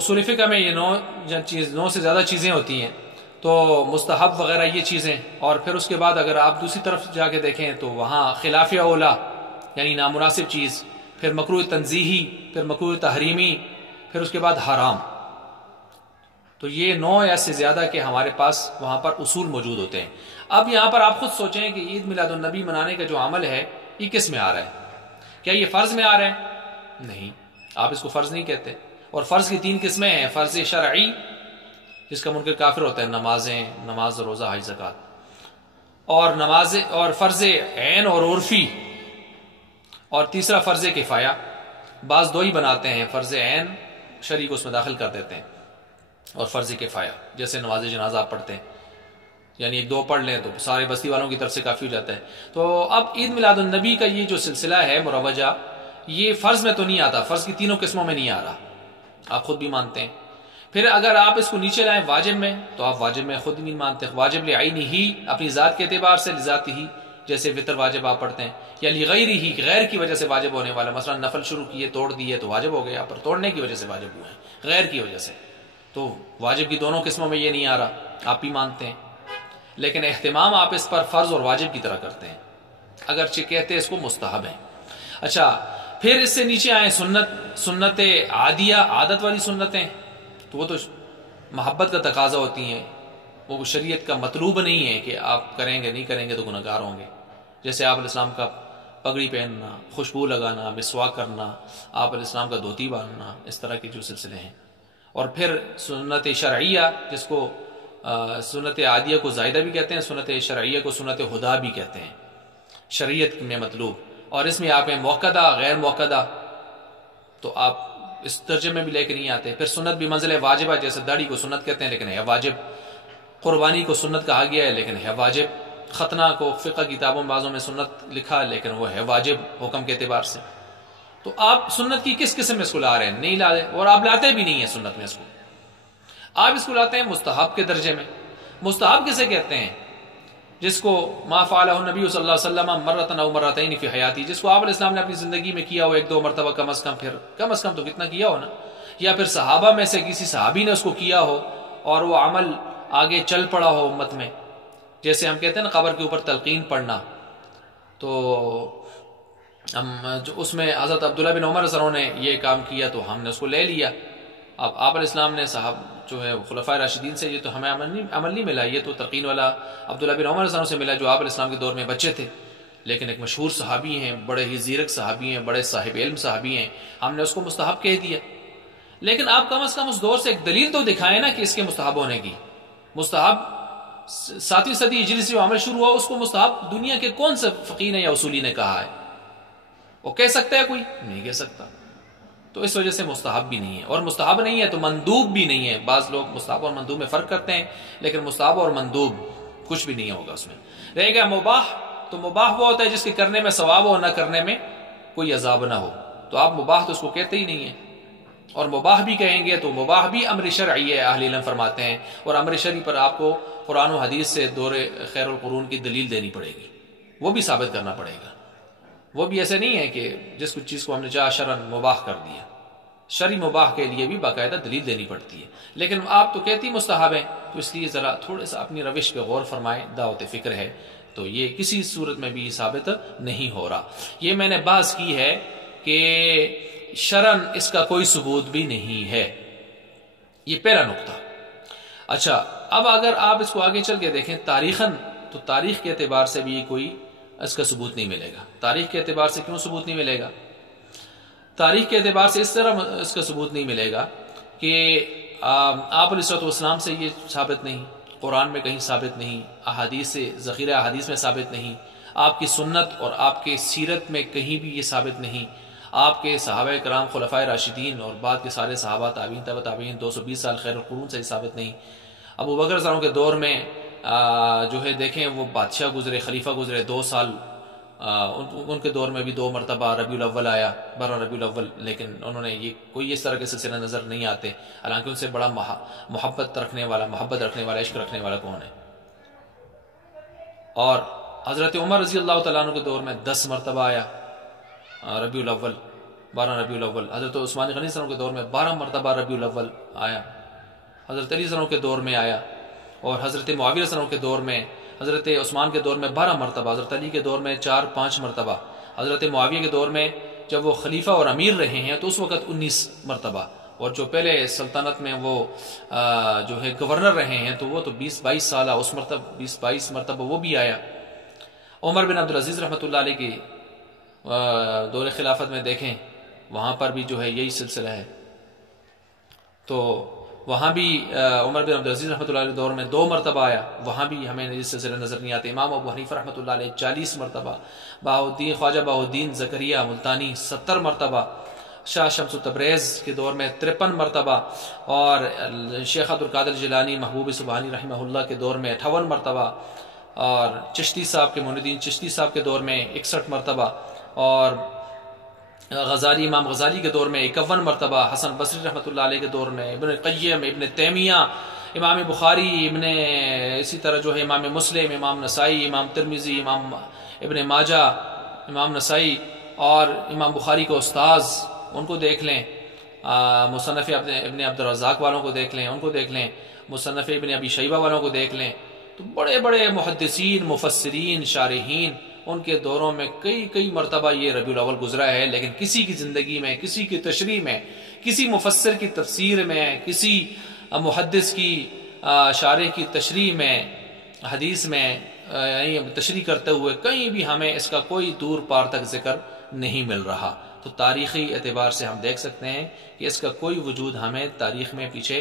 اصول فقہ میں یہ نو سے زیادہ چیزیں ہوتی ہیں، تو مستحب وغیرہ یہ چیزیں، اور پھر اس کے بعد اگر آپ دوسری طرف جا کے دیکھیں تو وہاں خلاف اولا یعنی نامناسب چیز، پھر مکروہ تنزیہی، پھر مکروہ تحریمی، پھر اس کے بعد حرام. تو یہ 9 یا سے زیادہ کے ہمارے پاس وہاں پر اصول موجود ہوتے ہیں. اب یہاں پر آپ خود سوچیں کہ عید میلاد النبی منانے کا جو عمل ہے یہ کس میں آ رہا ہے؟ کیا یہ فرض میں آ رہا ہے؟ نہیں، آپ اس کو فرض نہیں کہتے. اور فرض کی 3 قسمیں ہیں: فرض شرعی جس کا منکر کافر ہوتا ہے، نماز، روزہ، حج، زکوٰۃ، اور فرض عین اور عرفی، اور تیسرا فرض کفایہ. بعض 2 ہی بناتے ہیں، فرض عین شرعی کو اس میں داخل کر دیتے ہیں، اور فرض کفایہ جیسے نماز جنازہ آپ پڑھتے ہیں، یعنی 1-2 پڑھ لیں تو سارے بستی والوں کی طرف سے کافی ہو جاتا ہے. تو اب عید میلاد النبی کا یہ جو سلسلہ ہے مروجہ، یہ فرض میں تو نہیں آتا، فرض کی 3 قسموں میں نہیں آ رہا، آپ خود بھی مانتے ہیں. پھر اگر آپ اس کو نیچے لائیں واجب میں، تو آپ واجب میں خود نہیں مانتے. واجب لعینہ ہی، اپنی ذات کے اعتبار سے، لذاتہ ہی، جیسے وطر واجب آپ پڑھتے ہیں، یا لغیرہ ہی، غیر کی وجہ سے واجب ہونے والا، مثلا نفل شروع کیے توڑ دیے تو واجب ہو گئے، آپ پر توڑنے کی وجہ سے واجب ہوئے ہیں، غیر کی وجہ سے. تو واجب کی 2 قسموں میں یہ نہیں آ رہا، آپ بھی مانتے ہیں، لیکن اہتمام آپ اس پر فرض اور واجب کی طرح کرتے ہیں، اگرچہ کہتے ہیں اس کو مستحب ہے. اچھا، پھر اس سے نیچے آئیں سنت عادیہ، عادت والی سنتیں، تو وہ تو محبت کا تقاضا ہوتی ہیں، وہ شریعت کا مطلوب نہیں ہے کہ آپ کریں گے، نہیں کریں گے تو گنہگار ہوں گے. جیسے آپ علیہ السلام کا پگڑی پہننا، خوشبو لگانا، مسواک کرنا، آپ علیہ السلام کا دھوتی باندھنا، اس طرح کے جو سلسلے ہیں. اور پھر سنت شرعیہ، جس کو سنت عادیہ کو زائدہ بھی کہتے ہیں، سنت شرعیہ کو سنت ہدا بھی کہتے ہیں، شریعت میں مطلوب. اور اس میں آپ ہیں موقدہ، غیر موقدہ، تو آپ اس درجے میں بھی لے کے نہیں آتے. پھر سنت بھی منزل واجبہ، جیسے داڑھی کو سنت کہتے ہیں لیکن ہے واجب، قربانی کو سنت کہا گیا ہے لیکن ہے واجب، ختنہ کو فقہ کتابوں بعضوں میں سنت لکھا لیکن وہ ہے واجب حکم کے اعتبار سے. تو آپ سنت کی کس قسم میں اس کو لا رہے ہیں؟ نہیں لا رہے، اور آپ لاتے بھی نہیں ہیں سنت میں اس کو، آپ اس کو لاتے ہیں مستحب کے درجے میں. مستحب کسے کہتے ہیں؟ جس کو ما فعلہ النبی صلی اللہ علیہ وسلم مرۃ او مرتین فی حیاتی، جس کو آپ علیہ السلام نے اپنی زندگی میں کیا ہو 1-2 مرتبہ کم از کم، پھر کم از کم تو کتنا کیا ہو نا، یا پھر صحابہ میں سے کسی صحابی نے اس کو کیا ہو اور وہ عمل آگے چل پڑا ہو امت میں. جیسے ہم کہتے ہیں نا قبر کے اوپر تلقین پڑھنا، تو جو اس میں حضرت عبداللہ بن عمر رضی اللہ عنہ نے یہ کام کیا تو ہم نے اس کو لے لیا. اب آپ علیہ السلام نے صاحب جو ہے خلفائے راشدین سے، یہ تو ہمیں عمل نہیں ملا، یہ تو تلقین والا عبداللہ بن عمر رضی اللہ عنہ سے ملا جو آپ علیہ السلام کے دور میں بچے تھے، لیکن ایک مشہور صحابی ہیں، بڑے ہی زیرک صحابی ہیں، بڑے صاحب علم صحابی ہیں، ہم نے اس کو مستحب کہہ دیا. لیکن آپ کم از کم اس دور سے ایک دلیل تو دکھائیں نا کہ اس کے مستحب ہونے کی. مستحب 7ویں صدی ہجری سے جو عمل شروع ہوا، اس کو مستحب دنیا کے کون سے فقیر نے یا اصولی نے کہا ہے؟ وہ کہہ سکتا ہے کوئی؟ نہیں کہہ سکتا. تو اس وجہ سے مستحب بھی نہیں ہے، اور مستحب نہیں ہے تو مندوب بھی نہیں ہے. بعض لوگ مستحب اور مندوب میں فرق کرتے ہیں، لیکن مستحب اور مندوب کچھ بھی نہیں ہوگا اس میں. رہے گا مباح، تو مباح وہ ہوتا ہے جس کے کرنے میں ثواب ہو، نہ کرنے میں کوئی عذاب نہ ہو. تو آپ مباح تو اس کو کہتے ہی نہیں ہیں، اور مباح بھی کہیں گے تو مباح بھی امر شرعی ہے، اہل علم فرماتے ہیں. اور امر شرعی پر آپ کو قرآن و حدیث سے دور خیر القرون کی دلیل دینی پڑے گی، وہ بھی ثابت کرنا پڑے گا. وہ بھی ایسے نہیں ہے کہ جس کچھ چیز کو ہم نے چاہا شرعن مباح کر دیا، شرعی مباح کے لیے بھی باقاعدہ دلیل دینی پڑتی ہے. لیکن آپ تو کہتی مستحب ہیں، تو اس لیے ذرا تھوڑا سا اپنی روش پہ غور فرمائیں. دعوت فکر ہے تو یہ کسی صورت میں بھی ثابت نہیں ہو رہا. یہ میں نے بحث کی ہے کہ شرعن اس کا کوئی ثبوت بھی نہیں ہے، یہ پہلا نقطہ. اچھا، اب اگر آپ اس کو آگے چل کے دیکھیں تاریخاً، تو تاریخ کے اعتبار سے بھی کوئی اس کا ثبوت نہیں ملے گا. تاریخ کے اعتبار سے کیوں ثبوت نہیں ملے گا؟ تاریخ کے اعتبار سے اس طرح اس کا ثبوت نہیں ملے گا کہ آپ علیہ والسلام سے یہ ثابت نہیں، قرآن میں کہیں ثابت نہیں، احادیث سے ذخیرہ احادیث میں ثابت نہیں، آپ کی سنت اور آپ کے سیرت میں کہیں بھی یہ ثابت نہیں، آپ کے صحابہ کرام خلفائے راشدین اور بعد کے سارے صحابہ تابعین تبع تابعین 220 سال خیر القرون سے ثابت نہیں. ابو بکر رضی اللہ عنہ کے دور میں جو ہے دیکھیں وہ بادشاہ گزرے، خلیفہ گزرے 2 سال، ان کے دور میں بھی 2 مرتبہ ربیع الاول آیا، 12 ربیع الاول، لیکن انہوں نے یہ کوئی اس طرح کے سلسلے نظر نہیں آتے، حالانکہ ان سے بڑا محبت رکھنے والا عشق رکھنے والا کون ہے؟ اور حضرت عمر رضی اللہ تعالیٰ عنہ کے دور میں 10 مرتبہ آیا ربیع الاول، 12 ربیع الاول. حضرت عثمان غنی صلی اللہ علیہ وسلم کے دور میں 12 مرتبہ ربیع الاول آیا. حضرت علی صلی اللہ علیہ وسلم کے دور میں آیا, اور حضرت معاویہ صلی اللہ علیہ وسلم کے دور میں, حضرت عثمان کے دور میں 12 مرتبہ, حضرت علی کے دور میں 4-5 مرتبہ, حضرت معاویہ کے دور میں جب وہ خلیفہ اور امیر رہے ہیں تو اس وقت 19 مرتبہ, اور جو پہلے سلطنت میں وہ جو ہے گورنر رہے ہیں تو وہ تو 20-22 سالہ, اس مرتبہ 20-22 مرتبہ وہ بھی آیا. عمر بن عبدالعزیز رحمۃ اللہ علیہ کی دور خلافت میں دیکھیں, وہاں پر بھی جو ہے یہی سلسلہ ہے. تو وہاں بھی عمر بن عبدالعزیز رحمۃ اللہ علیہ دور میں 2 مرتبہ آیا, وہاں بھی ہمیں یہ سلسلہ نظر نہیں آتے. امام ابو حنیفہ رحمۃ اللہ علیہ 40 مرتبہ, خواجہ بہاؤالدین زکریہ ملتانی 70 مرتبہ, شاہ شمس تبریز کے دور میں 53 مرتبہ, اور شیخ عبدالقادر جیلانی محبوب سبحانی رحمہ اللہ کے دور میں 58 مرتبہ, اور چشتی صاحب کے معین الدین چشتی صاحب کے دور میں 61 مرتبہ, اور غزالی امام غزالی کے دور میں 51 مرتبہ, حسن بصری رحمۃ اللہ علیہ کے دور میں, ابن قیم, ابن تیمیہ, امام بخاری, اسی طرح جو ہے امام مسلم, امام نسائی, امام ترمذی, امام ابن ماجہ, امام نسائی, اور امام بخاری کے استاذ ان کو دیکھ لیں, مصنف ابن عبد الرزاق والوں کو دیکھ لیں, ان کو دیکھ لیں, مصنف ابن ابی شیبہ والوں کو دیکھ لیں. تو بڑے بڑے محدثین, مفسرین, شارحین, ان کے دوروں میں کئی مرتبہ یہ ربیع الاول گزرا ہے, لیکن کسی کی زندگی میں, کسی کی تشریح میں, کسی مفسر کی تفسیر میں, کسی محدث کی شارح کی تشریح میں, حدیث میں تشریح کرتے ہوئے کہیں بھی ہمیں اس کا کوئی دور پار تک ذکر نہیں مل رہا. تو تاریخی اعتبار سے ہم دیکھ سکتے ہیں کہ اس کا کوئی وجود ہمیں تاریخ میں پیچھے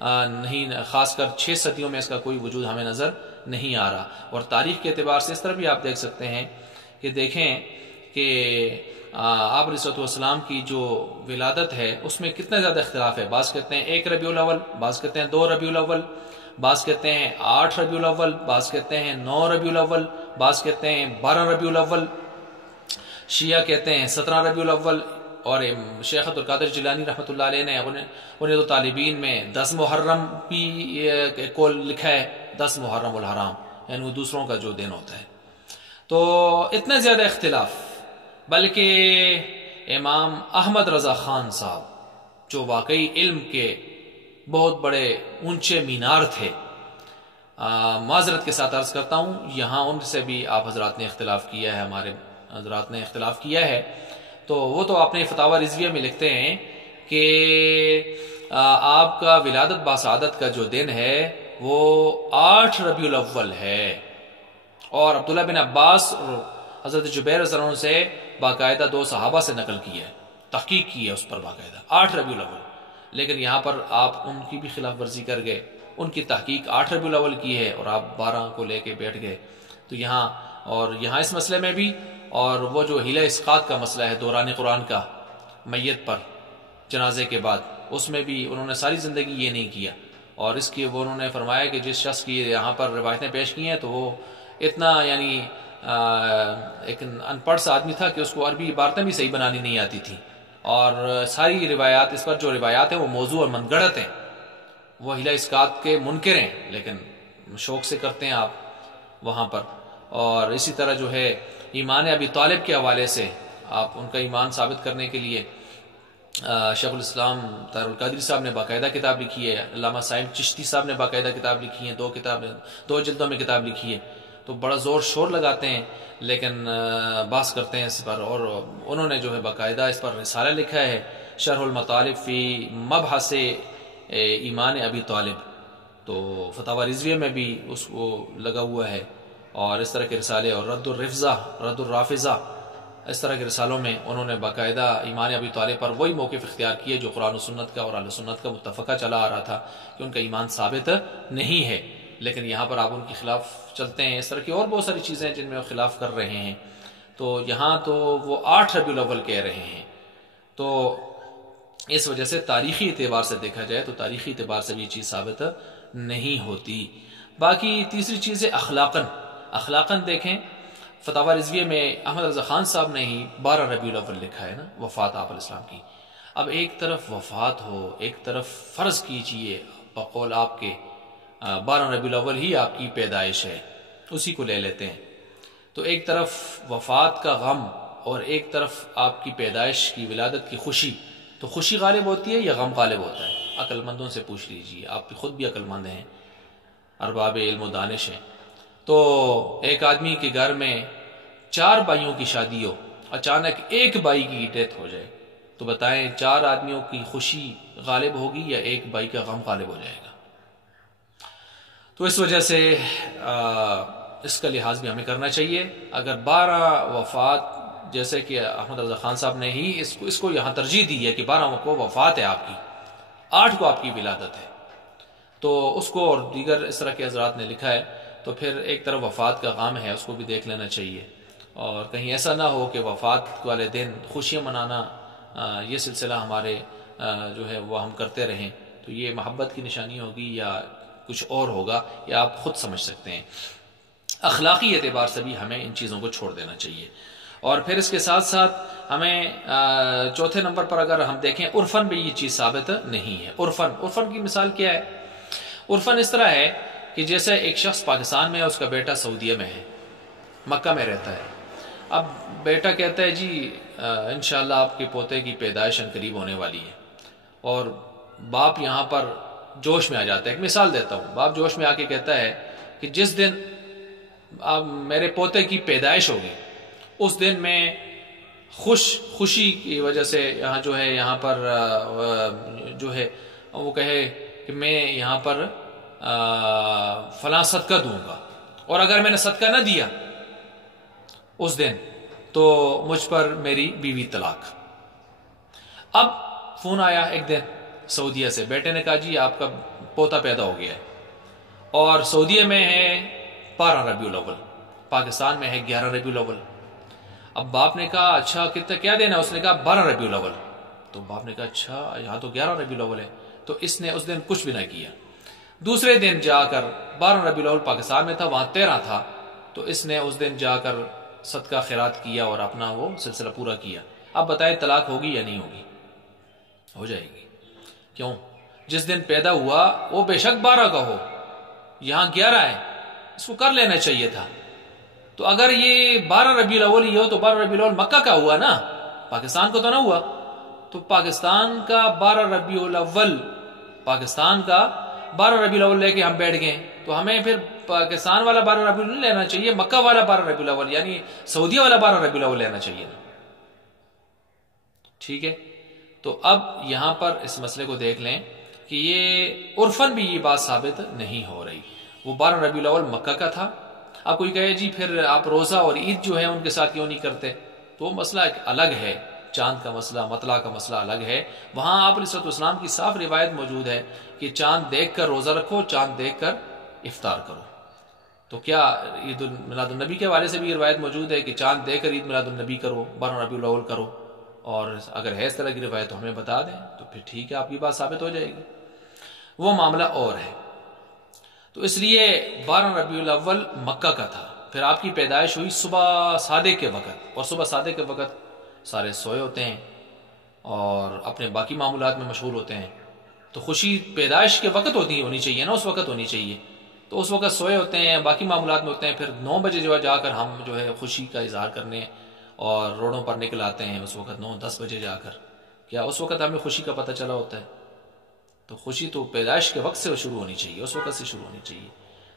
نہیں, خاص کر 6 صدیوں میں اس کا کوئی وجود ہمیں نظر نہیں آ رہا. اور تاریخ کے اعتبار سے اس طرح بھی آپ دیکھ سکتے ہیں کہ دیکھیں کہ آپ علیہ السلام کی جو ولادت ہے اس میں کتنا زیادہ اختلاف ہے. بعض کہتے ہیں 1 ربیع الاول, بعض کہتے ہیں 2 ربیع الاول, بعض کہتے ہیں 8 ربیع الاول, بعض کہتے ہیں 9 ربیع الاول, بعض کہتے ہیں 12 ربیع الاول, شیعہ کہتے ہیں 17 ربیع الاول, اور شیخ عبدالقادر جیلانی رحمۃ اللہ علیہ نے انہیں تو طالبین میں 10 محرم بھی کول لکھا ہے, 10 محرم الحرام, یعنی وہ دوسروں کا جو دن ہوتا ہے. تو اتنا زیادہ اختلاف, بلکہ امام احمد رضا خان صاحب جو واقعی علم کے بہت بڑے اونچے مینار تھے, معذرت کے ساتھ عرض کرتا ہوں یہاں ان سے بھی آپ حضرات نے اختلاف کیا ہے, ہمارے حضرات نے اختلاف کیا ہے. تو وہ تو اپنے فتاوی رضویہ میں لکھتے ہیں کہ آپ کا ولادت باسعادت کا جو دن ہے وہ 8 ربیع الاول ہے, اور عبداللہ بن عباس اور حضرت جبیر رضی اللہ عنہ سے باقاعدہ 2 صحابہ سے نقل کی ہے, تحقیق کی ہے اس پر باقاعدہ 8 ربیع الاول. لیکن یہاں پر آپ ان کی بھی خلاف ورزی کر گئے, ان کی تحقیق 8 ربیع الاول کی ہے اور آپ 12 کو لے کے بیٹھ گئے. تو یہاں اس مسئلے میں بھی, اور وہ جو حیلہ اسقاط کا مسئلہ ہے دوران قرآن کا میت پر جنازے کے بعد, اس میں بھی انہوں نے ساری زندگی یہ نہیں کیا, اور اس کی وہ انہوں نے فرمایا کہ جس شخص کی یہاں پر روایتیں پیش کی ہیں تو وہ اتنا یعنی ایک ان پڑھ سا آدمی تھا کہ اس کو عربی عبارتیں بھی صحیح بنانی نہیں آتی تھی, اور ساری روایات اس پر جو روایات ہیں وہ موضوع اور من گڑت ہیں, وہ حیلہ اسقاط کے منکر ہیں, لیکن شوق سے کرتے ہیں آپ وہاں پر. اور اسی طرح جو ہے ایمان ابی طالب کے حوالے سے آپ ان کا ایمان ثابت کرنے کے لیے شیخ الاسلام طاہر القادری صاحب نے باقاعدہ کتاب لکھی ہے, علامہ صاحب چشتی صاحب نے باقاعدہ کتاب لکھی ہے, 2 جلدوں میں کتاب لکھی ہے. تو بڑا زور شور لگاتے ہیں لیکن بحث کرتے ہیں اس پر, اور انہوں نے جو ہے باقاعدہ اس پر رسالہ لکھا ہے, شرح المطالب فی مبحث ایمان ابی طالب. تو فتاوی رضویہ میں بھی اس کو لگا ہوا ہے, اور اس طرح کے رسالے, اور رد الرافضہ, اس طرح کے رسالوں میں انہوں نے باقاعدہ ایمان ابی طالب پر وہی موقف اختیار کیے جو قرآن و سنت کا اور اہل سنت کا متفقہ چلا آ رہا تھا کہ ان کا ایمان ثابت نہیں ہے. لیکن یہاں پر آپ ان کے خلاف چلتے ہیں. اس طرح کی اور بہت ساری چیزیں جن میں وہ خلاف کر رہے ہیں. تو یہاں تو وہ 8 ربیع الاول کہہ رہے ہیں. تو اس وجہ سے تاریخی اعتبار سے دیکھا جائے تو تاریخی اعتبار سے بھی یہ چیز ثابت نہیں ہوتی. باقی تیسری چیز ہے اخلاقاً دیکھیں, فتاوی رضویہ میں احمد رضا خان صاحب نے ہی 12 ربیع الاول لکھا ہے نا, وفات آپ علیہ السلام کی. اب ایک طرف وفات ہو, ایک طرف فرض کیجئے بقول آپ کے 12 ربیع الاول ہی آپ کی پیدائش ہے, اسی کو لے لیتے ہیں. تو ایک طرف وفات کا غم اور ایک طرف آپ کی پیدائش کی ولادت کی خوشی، تو خوشی غالب ہوتی ہے یا غم غالب ہوتا ہے؟ عقل مندوں سے پوچھ لیجیے، آپ خود بھی عقل مند ہیں، ارباب علم و دانش ہیں۔ تو ایک آدمی کے گھر میں 4 بھائیوں کی شادی ہو، اچانک ایک بھائی کی ڈیتھ ہو جائے، تو بتائیں 4 آدمیوں کی خوشی غالب ہوگی یا ایک بھائی کا غم غالب ہو جائے گا؟ تو اس وجہ سے اس کا لحاظ بھی ہمیں کرنا چاہیے۔ اگر 12 وفات، جیسے کہ احمد رضا خان صاحب نے ہی اس کو یہاں ترجیح دی ہے کہ 12 کو وفات ہے آپ کی، 8 کو آپ کی ولادت ہے، تو اس کو، اور دیگر اس طرح کے حضرات نے لکھا ہے، تو پھر ایک طرف وفات کا غم ہے، اس کو بھی دیکھ لینا چاہیے، اور کہیں ایسا نہ ہو کہ وفات والے دن خوشیاں منانا یہ سلسلہ ہمارے جو ہے وہ ہم کرتے رہیں، تو یہ محبت کی نشانی ہوگی یا کچھ اور ہوگا، یا آپ خود سمجھ سکتے ہیں۔ اخلاقی اعتبار سے بھی ہمیں ان چیزوں کو چھوڑ دینا چاہیے۔ اور پھر اس کے ساتھ ساتھ ہمیں چوتھے نمبر پر اگر ہم دیکھیں، عرفاً بھی یہ چیز ثابت نہیں ہے۔ عرفاً کی مثال کیا ہے؟ عرفاً اس طرح ہے کہ جیسے ایک شخص پاکستان میں ہے، اس کا بیٹا سعودیہ میں ہے، مکہ میں رہتا ہے۔ اب بیٹا کہتا ہے جی انشاءاللہ آپ کے پوتے کی پیدائش قریب ہونے والی ہے، اور باپ یہاں پر جوش میں آ جاتا ہے۔ ایک مثال دیتا ہوں، باپ جوش میں آ کے کہتا ہے کہ جس دن اب میرے پوتے کی پیدائش ہوگی، اس دن میں خوشی کی وجہ سے یہاں پر جو ہے وہ کہے کہ میں یہاں پر فلاں صدقہ دوں گا، اور اگر میں نے صدقہ نہ دیا اس دن تو مجھ پر میری بیوی طلاق۔ اب فون آیا ایک دن سعودیہ سے، بیٹے نے کہا جی آپ کا پوتا پیدا ہو گیا ہے، اور سعودیہ میں ہے 12 ربیع الاول، پاکستان میں ہے 11 ربیع الاول۔ اب باپ نے کہا اچھا کیا دینا ہے؟ اس نے کہا 12 ربیع الاول۔ تو باپ نے کہا اچھا یہاں تو 11 ربیع الاول ہے، تو اس نے اس دن کچھ بھی نہ کیا۔ دوسرے دن جا کر 12 ربیع الاول پاکستان میں تھا، وہاں 13 تھا، تو اس نے اس دن جا کر صدقہ خیرات کیا اور اپنا وہ سلسلہ پورا کیا۔ اب بتائیں طلاق ہوگی یا نہیں ہوگی؟ ہو جائے گی۔ کیوں؟ جس دن پیدا ہوا وہ بے شک 12 کا ہو، یہاں 11 ہے، اس کو کر لینا چاہیے تھا۔ تو اگر یہ 12 ربیع الاول ہی ہو تو 12 ربیع الاول مکہ کا ہوا نا، پاکستان کو تو نہ ہوا۔ تو پاکستان کا 12 ربیع الاول، پاکستان کا 12 ربیع الاول لے کے ہم بیٹھ گئے، تو ہمیں پھر پاکستان والا 12 ربیع الاول لینا چاہیے، مکہ والا 12 ربیع الاول یعنی سعودیہ والا 12 ربیع الاول لینا چاہیے نا۔ ٹھیک ہے، تو اب یہاں پر اس مسئلے کو دیکھ لیں کہ یہ عرفاً بھی یہ بات ثابت نہیں ہو رہی۔ وہ 12 ربیع الاول مکہ کا تھا۔ اب کوئی کہے جی پھر آپ روزہ اور عید جو ہے ان کے ساتھ کیوں نہیں کرتے؟ تو وہ مسئلہ ایک الگ ہے، چاند کا مسئلہ، مطلع کا مسئلہ الگ ہے۔ وہاں آپ علیہ السلام کی صاف روایت موجود ہے کہ چاند دیکھ کر روزہ رکھو، چاند دیکھ کر افطار کرو۔ تو کیا عید میلاد النبی کے حوالے سے بھی روایت موجود ہے کہ چاند دیکھ کر عید میلاد النبی کرو، 12 ربیع الاول کرو؟ اور اگر ہے اس طرح کی روایت تو ہمیں بتا دیں، تو پھر ٹھیک ہے، آپ کی بات ثابت ہو جائے گی، وہ معاملہ اور ہے۔ تو اس لیے 12 ربیع الاول مکہ کا تھا، پھر آپ کی پیدائش ہوئی صبح صادق کے وقت، اور صبح صادق کے وقت سارے سوئے ہوتے ہیں اور اپنے باقی معمولات میں مشغول ہوتے ہیں، تو خوشی پیدائش کے وقت ہونی چاہیے نا، اس وقت ہونی چاہیے، تو اس وقت سوئے ہوتے ہیں، باقی معاملات میں ہوتے ہیں۔ پھر 9 بجے جا کر ہم جو ہے خوشی کا اظہار کرنے اور روڈوں پر نکل آتے ہیں، اس وقت 9-10 بجے جا کر، کیا اس وقت ہمیں خوشی کا پتہ چلا ہوتا ہے؟ تو خوشی تو پیدائش کے وقت سے شروع ہونی چاہیے، اس وقت سے شروع ہونی چاہیے۔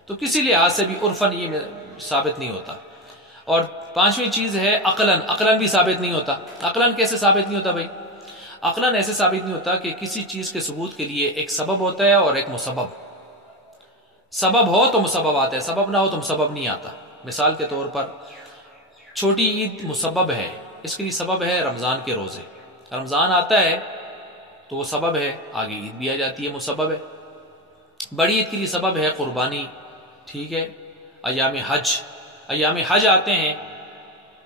تو کسی لحاظ سے بھی عرفاً یہ ثابت نہیں ہوتا۔ اور 5ویں چیز ہے عقلاً بھی ثابت نہیں ہوتا۔ عقلاً کیسے ثابت نہیں ہوتا بھائی؟ عقلاً ایسے ثابت نہیں ہوتا کہ کسی چیز کے ثبوت کے لیے ایک سبب ہوتا ہے اور ایک مسبب۔ سبب ہو تو مسبب آتا ہے، سبب نہ ہو تو مسبب نہیں آتا۔ مثال کے طور پر چھوٹی عید مسبب ہے، اس کے لیے سبب ہے رمضان کے روزے، رمضان آتا ہے تو وہ سبب ہے، آگے عید بھی آ جاتی ہے، مسبب ہے۔ بڑی عید کے لیے سبب ہے قربانی، ٹھیک ہے، ایام حج آتے ہیں،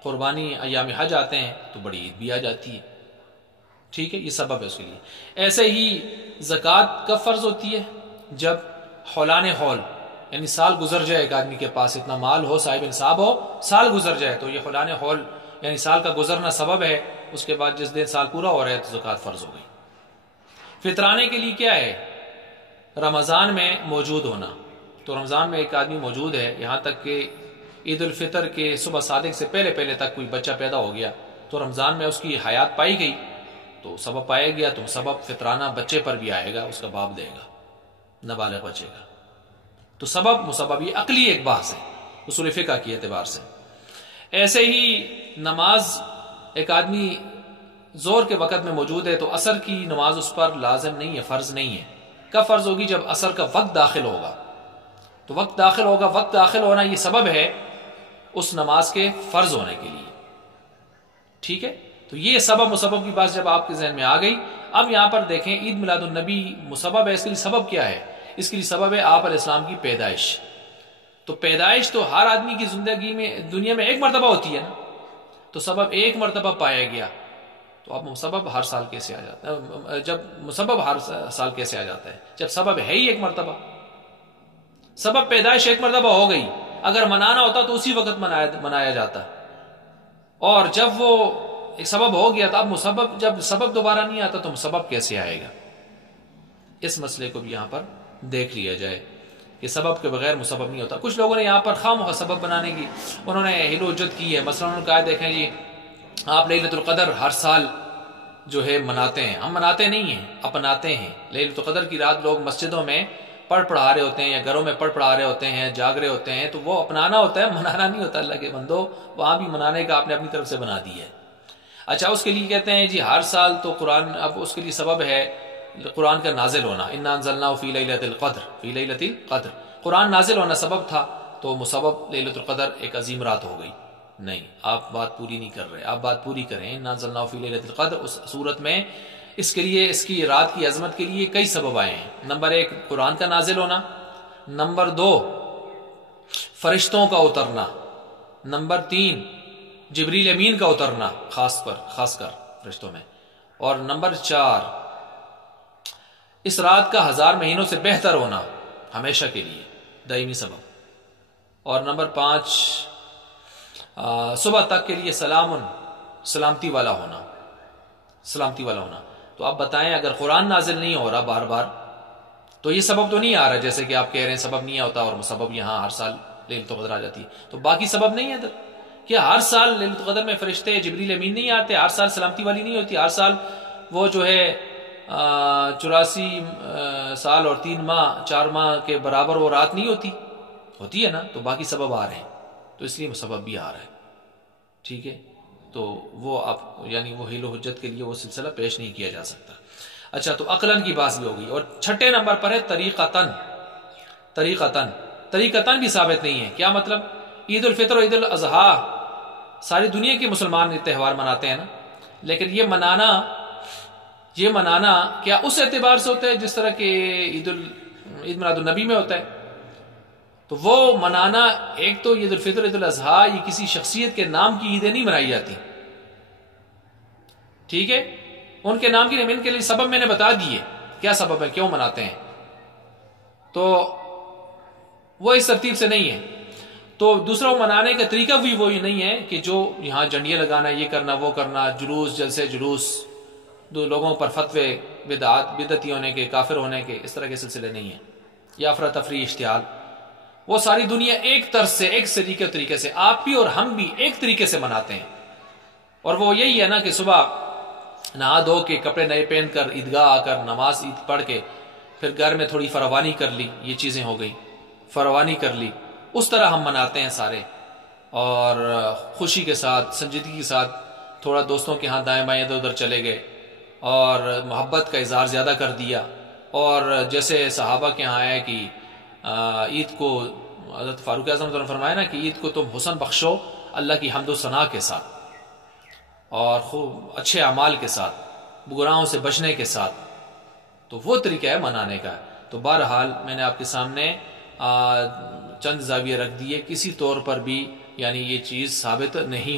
قربانی ایام حج آتے ہیں تو بڑی عید بھی آ جاتی ہے، ٹھیک ہے، یہ سبب ہے اس کے لیے۔ ایسے ہی زکوٰۃ کب فرض ہوتی ہے؟ جب حولان حول، یعنی سال گزر جائے، ایک آدمی کے پاس اتنا مال ہو، صاحب انصاب ہو، سال گزر جائے، تو یہ حولان حول یعنی سال کا گزرنا سبب ہے، اس کے بعد جس دن سال پورا ہو رہا ہے تو زکوٰۃ فرض ہو گئی۔ فطرانے کے لیے کیا ہے؟ رمضان میں موجود ہونا، تو رمضان میں ایک آدمی موجود ہے، یہاں تک کہ عید الفطر کے صبح صادق سے پہلے تک کوئی بچہ پیدا ہو گیا تو رمضان میں اس کی حیات پائی گئی تو سبب پایا گیا، تو سبب فطرانہ بچے پر بھی آئے گا، اس کا باپ دے گا، نابالغ بچے گا۔ تو سبب مسبب یہ عقلی ایک بحث ہے اصول فقہ کی اعتبار سے۔ ایسے ہی نماز ایک آدمی زور کے وقت میں موجود ہے تو عصر کی نماز اس پر لازم نہیں ہے، فرض نہیں ہے۔ کب فرض ہوگی؟ جب عصر کا وقت داخل ہوگا، تو وقت داخل ہوگا، وقت داخل ہونا یہ سبب ہے اس نماز کے فرض ہونے کے لیے، ٹھیک ہے؟ تو یہ سبب مسبب کی بات جب آپ کے ذہن میں آ گئی، اب یہاں پر دیکھیں عید میلاد النبی مسبب ہے، اس کے لیے سبب کیا ہے؟ اس کے لیے سبب ہے آپ علیہ السلام کی پیدائش۔ تو پیدائش تو ہر آدمی کی زندگی میں دنیا میں ایک مرتبہ ہوتی ہے نا، تو سبب ایک مرتبہ پایا گیا، تو اب مسبب ہر سال کیسے آ جاتا ہے؟ جب مسبب ہر سال کیسے آ جاتا ہے جب سبب ہے ہی ایک مرتبہ؟ سبب پیدائش ایک مرتبہ ہو گئی، اگر منانا ہوتا تو اسی وقت منایا جاتا، اور جب وہ ایک سبب ہو گیا تو اب مسبب، جب سبب دوبارہ نہیں آتا تو مسبب کیسے آئے گا؟ اس مسئلے کو بھی یہاں پر دیکھ لیا جائے کہ سبب کے بغیر مسبب نہیں ہوتا۔ کچھ لوگوں نے یہاں پر خواہ سبب بنانے کی انہوں نے حیل و حجت کی ہے، مثلا انہوں نے کہا دیکھیں جی آپ لیلۃ القدر ہر سال جو ہے مناتے ہیں، ہم مناتے نہیں ہیں، اپناتے ہیں۔ لیلۃ القدر کی رات لوگ مسجدوں میں پڑھا رہے ہوتے ہیں یا گھروں میں پڑھا رہے ہوتے ہیں، جاگ رہے ہوتے ہیں، تو وہ اپنانا ہوتا ہے، منانا نہیں ہوتا۔ اللہ کے بندو، وہاں بھی منانے کا آپ نے اپنی طرف سے بنا دی ہے۔ اچھا، اس کے لیے کہتے ہیں جی ہر سال تو قرآن، اب اس کے لیے سبب ہے قرآن کا نازل ہونا، انا انزلناہ فی لیلۃ القدر، فی لیلۃ القدر، قرآن نازل ہونا سبب تھا، تو مسبب لیلۃ القدر ایک عظیم رات ہو گئی۔ نہیں، آپ بات پوری نہیں کر رہے، آپ بات پوری کریں۔ انا انزلناہ فی لیلۃ القدر، اس صورت میں اس کے لیے، اس کی رات کی عظمت کے لیے کئی سبب آئے ہیں۔ نمبر 1 قرآن کا نازل ہونا، نمبر 2 فرشتوں کا اترنا، نمبر 3 جبریل امین کا اترنا خاص کر فرشتوں میں، اور نمبر 4 اس رات کا 1000 مہینوں سے بہتر ہونا ہمیشہ کے لیے، دائمی سبب، اور نمبر 5 صبح تک کے لیے سلامتی والا ہونا، سلامتی والا ہونا۔ تو آپ بتائیں اگر قرآن نازل نہیں ہو رہا بار بار تو یہ سبب تو نہیں آ رہا، جیسے کہ آپ کہہ رہے ہیں سبب نہیں ہوتا اور مسبب یہاں ہر سال لیلۃ القدر آ جاتی ہے، تو باقی سبب نہیں ہے ادھر؟ کیا ہر سال لیلۃ القدر میں فرشتے جبریل امین نہیں آتے؟ ہر سال سلامتی والی نہیں ہوتی؟ ہر سال وہ جو ہے 84 سال اور 3 ماہ 4 ماہ کے برابر وہ رات نہیں ہوتی ہے نا؟ تو باقی سبب آ رہے ہیں، تو اس لیے مسبب بھی آ رہا ہے، ٹھیک ہے؟ تو وہ آپ یعنی وہ حیل و حجت کے لیے وہ سلسلہ پیش نہیں کیا جا سکتا۔ اچھا، تو عقلاً کی بات بھی ہو گئی، اور چھٹے نمبر پر ہے طریقتاً بھی ثابت نہیں ہے۔ کیا مطلب؟ عید الفطر اور عید الاضحیٰ ساری دنیا کے مسلمان تہوار مناتے ہیں نا، لیکن یہ منانا کیا اس اعتبار سے ہوتا ہے جس طرح کہ عید میلاد النبی میں ہوتا ہے؟ تو وہ منانا، ایک تو عید الفطر عید الاضحیٰ یہ کسی شخصیت کے نام کی عیدیں نہیں منائی جاتی، ٹھیک ہے؟ ان کے نام کی نہیں، ان کے لیے سبب میں نے بتا دیے کیا سبب ہے، کیوں مناتے ہیں، تو وہ اس ترتیب سے نہیں ہے۔ تو دوسرا وہ منانے کا طریقہ بھی وہی نہیں ہے کہ جو یہاں جھنڈیاں لگانا، یہ کرنا وہ کرنا، جلوس جلوس، دو لوگوں پر فتوے بدعتی ہونے کے، کافر ہونے کے، اس طرح کے سلسلے نہیں ہیں، یا افراتفری اشتعال، وہ ساری دنیا ایک طرز سے، ایک طریقے سے آپ بھی اور ہم بھی ایک طریقے سے مناتے ہیں۔ اور وہ یہی ہے نا کہ صبح نہا دھو کے کپڑے نئے پہن کر عیدگاہ آ کر نماز عید پڑھ کے پھر گھر میں تھوڑی فراوانی کر لی، یہ چیزیں ہو گئی، فراوانی کر لی، اس طرح ہم مناتے ہیں سارے، اور خوشی کے ساتھ، سنجیدگی کے ساتھ، تھوڑا دوستوں کے ہاں دائیں بائیں ادھر ادھر چلے گئے اور محبت کا اظہار زیادہ کر دیا، اور جیسے صحابہ کے ہاں ہے کہ عید کو حضرت فاروق اعظم نے فرمایا نا کہ عید کو تم حسن بخشو اللہ کی حمد و ثنا کے ساتھ اور خوب اچھے اعمال کے ساتھ، گناہوں سے بچنے کے ساتھ، تو وہ طریقہ ہے منانے کا۔ تو بہرحال میں نے آپ کے سامنے چند زاویے رکھ دیے، کسی طور پر بھی یعنی یہ چیز ثابت نہیں ہو